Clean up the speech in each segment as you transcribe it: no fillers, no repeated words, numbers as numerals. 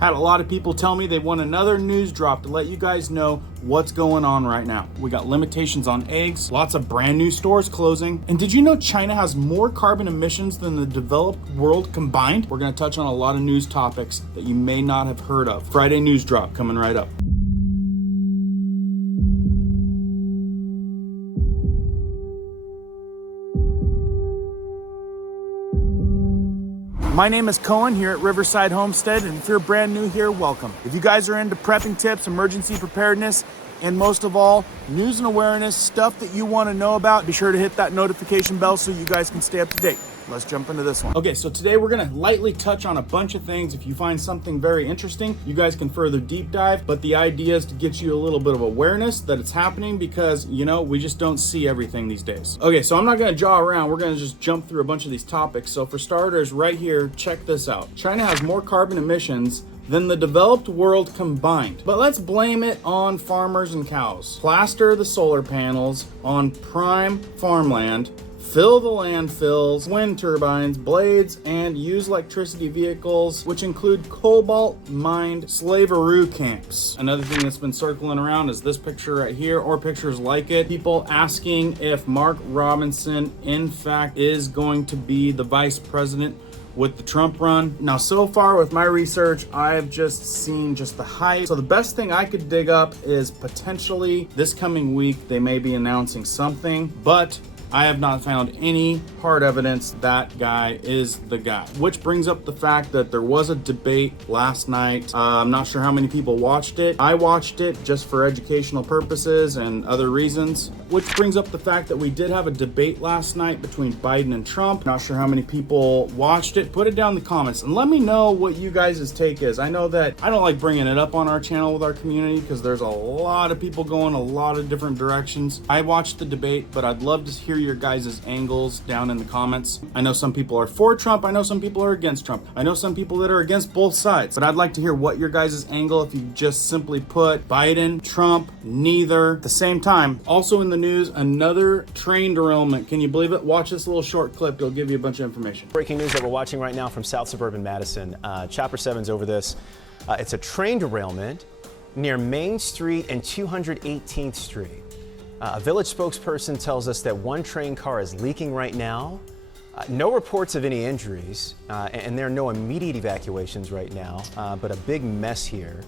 Had a lot of people tell me they want another news drop to let you guys know what's going on right now. We got limitations on eggs, lots of brand new stores closing. And did you know China has more carbon emissions than the developed world combined? We're going to touch on a lot of news topics that you may not have heard of. Friday news drop coming right up. My name is Cohen here at Riverside Homestead, and if you're brand new here, welcome. If you guys are into prepping tips, emergency preparedness, and most of all, news and awareness, stuff that you want to know about, be sure to hit that notification bell so you guys can stay up to date. Let's jump into this one. Okay, so today we're gonna lightly touch on a bunch of things. If you find something very interesting, you guys can further deep dive, but the idea is to get you a little bit of awareness that it's happening because, you know, we just don't see everything these days. Okay, so I'm not gonna jaw around. We're gonna just jump through a bunch of these topics. So for starters, right here, check this out. China has more carbon emissions than the developed world combined. But let's blame it on farmers and cows. Plaster the solar panels on prime farmland, fill the landfills, wind turbines, blades, and use electricity vehicles, which include cobalt mined slavery camps. Another thing that's been circling around is this picture right here, or pictures like it. People asking if Mark Robinson, in fact, is going to be the vice president with the Trump run. Now, so far with my research, I've just seen just the hype. So the best thing I could dig up is potentially this coming week, they may be announcing something, but I have not found any hard evidence that guy is the guy. Which brings up the fact that there was a debate last night. I'm not sure how many people watched it. I watched it just for educational purposes and other reasons. Which brings up the fact that we did have a debate last night between Biden and Trump. Not sure how many people watched it. Put it down in the comments and let me know what you guys' take is. I know that I don't like bringing it up on our channel with our community because there's a lot of people going a lot of different directions. I watched the debate, but I'd love to hear your guys' angles down in the comments. I know some people are for Trump. I know some people are against Trump. I know some people that are against both sides, but I'd like to hear what your guys' angle if you just simply put Biden, Trump, neither. At the same time, also in the news, another train derailment. Can you believe it? Watch this little short clip. It'll give you a bunch of information. Breaking news that we're watching right now from South Suburban Madison. Chopper 7's over this. It's a train derailment near Main Street and 218th Street. A village spokesperson tells us that one train car is leaking right now. No reports of any injuries, and there are no immediate evacuations right now, but a big mess here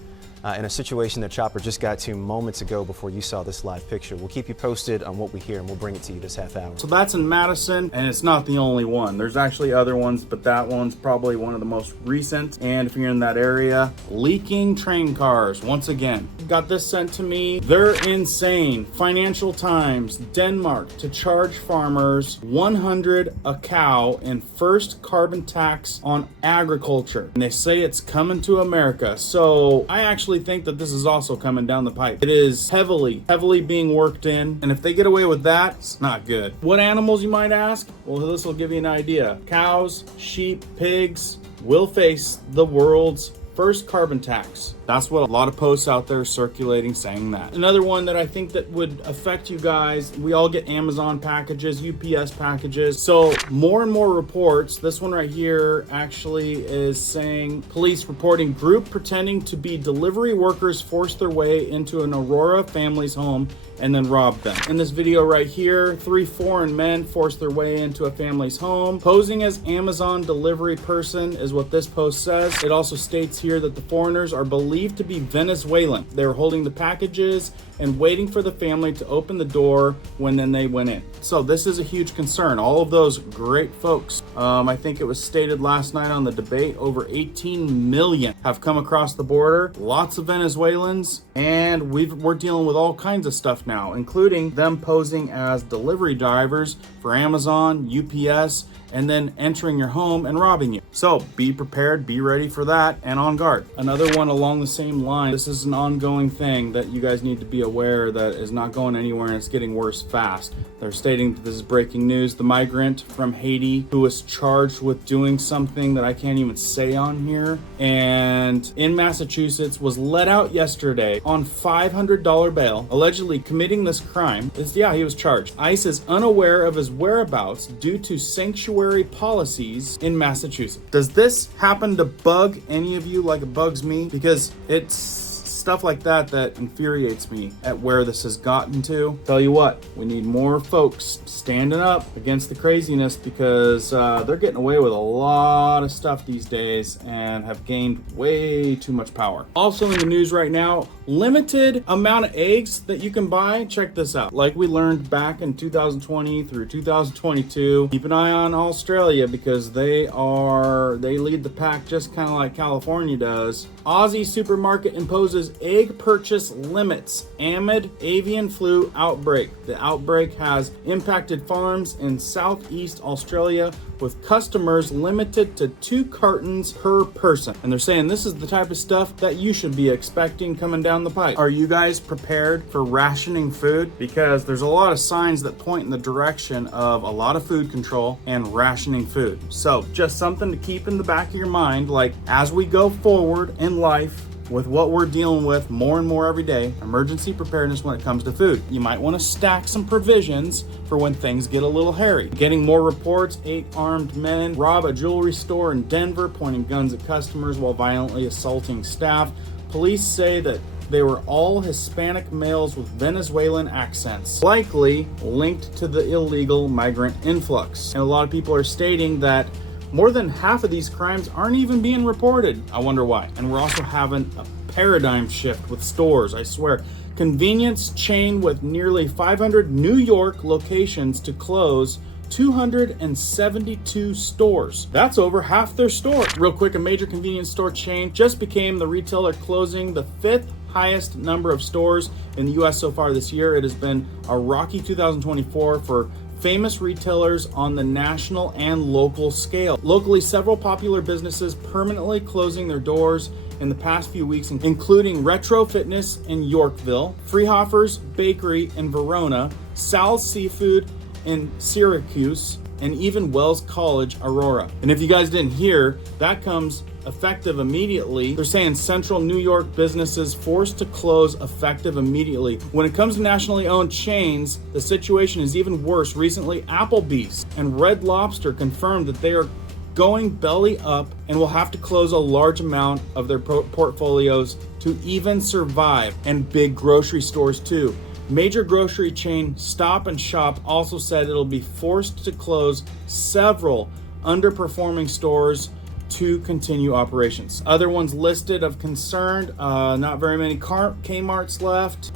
in a situation that Chopper just got to moments ago before you saw this live picture. We'll keep you posted on what we hear, and we'll bring it to you this half hour. So that's in Madison, and it's not the only one. There's actually other ones, but that one's probably one of the most recent. And if you're in that area, leaking train cars once again. Got this sent to me. They're insane. Financial Times, Denmark to charge farmers 100 a cow in first carbon tax on agriculture. And they say it's coming to America. So I actually think that this is also coming down the pipe. It is heavily being worked in, and if they get away with that, it's not good. What animals, you might ask? Well, this will give you an idea. Cows, sheep, pigs will face the world's first carbon tax. That's what a lot of posts out there circulating saying that. Another one that I think that would affect you guys, we all get Amazon packages, UPS packages. So more and more reports, this one right here actually is saying police reporting group pretending to be delivery workers forced their way into an Aurora family's home and then robbed them. In this video right here, 3 foreign men forced their way into a family's home. Posing as Amazon delivery person is what this post says. It also states here that the foreigners are believed to be Venezuelan. They were holding the packages and waiting for the family to open the door when then they went in. So this is a huge concern. All of those great folks. I think it was stated last night on the debate, over 18 million have come across the border. Lots of Venezuelans, and we're dealing with all kinds of stuff now, including them posing as delivery drivers for Amazon, UPS, and then entering your home and robbing you. So be prepared, be ready for that, and on guard. Another one along the same line. This is an ongoing thing that you guys need to be aware aware that is not going anywhere and it's getting worse fast. They're stating that this is breaking news. The migrant from Haiti who was charged with doing something that I can't even say on here and in Massachusetts was let out yesterday on $500 bail, allegedly committing this crime. He was charged. ICE is unaware of his whereabouts due to sanctuary policies in Massachusetts. Does this happen to bug any of you like it bugs me? Because it's stuff like that infuriates me at where this has gotten to. Tell you what, we need more folks standing up against the craziness because they're getting away with a lot of stuff these days and have gained way too much power. Also in the news right now, limited amount of eggs that you can buy. Check this out. Like we learned back in 2020 through 2022, keep an eye on Australia because they lead the pack just kind of like California does. Aussie supermarket imposes egg purchase limits amid avian flu outbreak. The outbreak has impacted farms in southeast Australia with customers limited to 2 cartons per person. And they're saying this is the type of stuff that you should be expecting coming down the pipe. Are you guys prepared for rationing food? Because there's a lot of signs that point in the direction of a lot of food control and rationing food. So just something to keep in the back of your mind, like as we go forward in life, with what we're dealing with more and more every day, emergency preparedness when it comes to food. You might want to stack some provisions for when things get a little hairy. Getting more reports, 8 armed men rob a jewelry store in Denver, pointing guns at customers while violently assaulting staff. Police say that they were all Hispanic males with Venezuelan accents, likely linked to the illegal migrant influx. And a lot of people are stating that more than half of these crimes aren't even being reported. I wonder why. And we're also having a paradigm shift with stores, I swear. Convenience chain with nearly 500 New York locations to close 272 stores. That's over half their store. Real quick, a major convenience store chain just became the retailer closing the 5th highest number of stores in the US so far this year. It has been a rocky 2024 for famous retailers on the national and local scale. Locally, several popular businesses permanently closing their doors in the past few weeks, including Retro Fitness in Yorkville, Freehofer's Bakery in Verona, Sal's Seafood in Syracuse, and even Wells College, Aurora. And if you guys didn't hear, that comes effective immediately. They're saying central New York businesses forced to close effective immediately. When it comes to nationally owned chains, the situation is even worse. Recently, Applebee's and Red Lobster confirmed that they are going belly up and will have to close a large amount of their portfolios to even survive, and big grocery stores too. Major grocery chain Stop and Shop also said it'll be forced to close several underperforming stores to continue operations. Other ones listed of concern, not very many Kmart's left.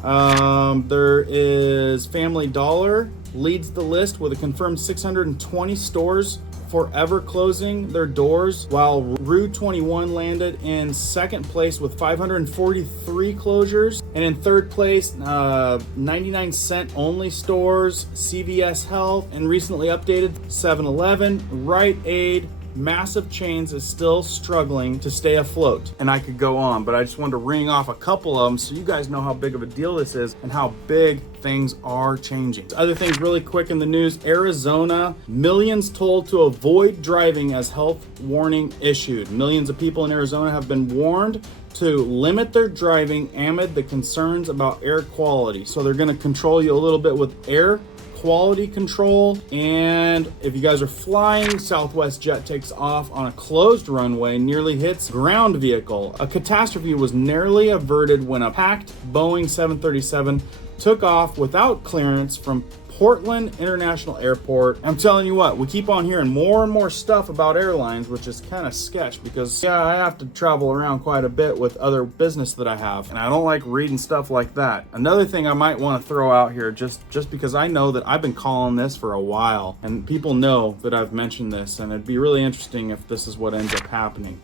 There is Family Dollar leads the list with a confirmed 620 stores forever closing their doors, while Rue 21 landed in second place with 543 closures. And in third place, 99-cent only stores, CVS Health, and recently updated 7-Eleven, Rite Aid, massive chains is still struggling to stay afloat. And I could go on, but I just wanted to ring off a couple of them so you guys know how big of a deal this is and how big things are changing. Other things really quick in the news: Arizona, millions told to avoid driving as health warning issued. Millions of people in Arizona have been warned to limit their driving amid the concerns about air quality. So they're going to control you a little bit with air quality control. And if you guys are flying, Southwest jet takes off on a closed runway, nearly hits ground vehicle. A catastrophe was narrowly averted when a packed Boeing 737 took off without clearance from Portland International Airport. I'm telling you what, we keep on hearing more and more stuff about airlines, which is kind of sketch because I have to travel around quite a bit with other business that I have, and I don't like reading stuff like that. Another thing I might want to throw out here, just because I know that I've been calling this for a while and people know that I've mentioned this, and it'd be really interesting if this is what ends up happening.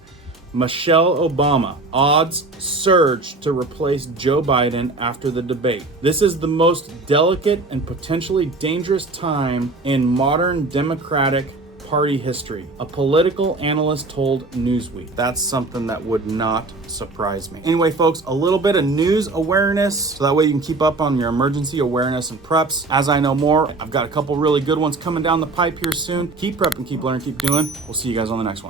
Michelle Obama, odds surge to replace Joe Biden after the debate. This is the most delicate and potentially dangerous time in modern Democratic party history. A political analyst told Newsweek. That's something that would not surprise me. Anyway, folks, a little bit of news awareness so that way you can keep up on your emergency awareness and preps. As I know more, I've got a couple really good ones coming down the pipe here soon. Keep prepping, keep learning, keep doing. We'll see you guys on the next one.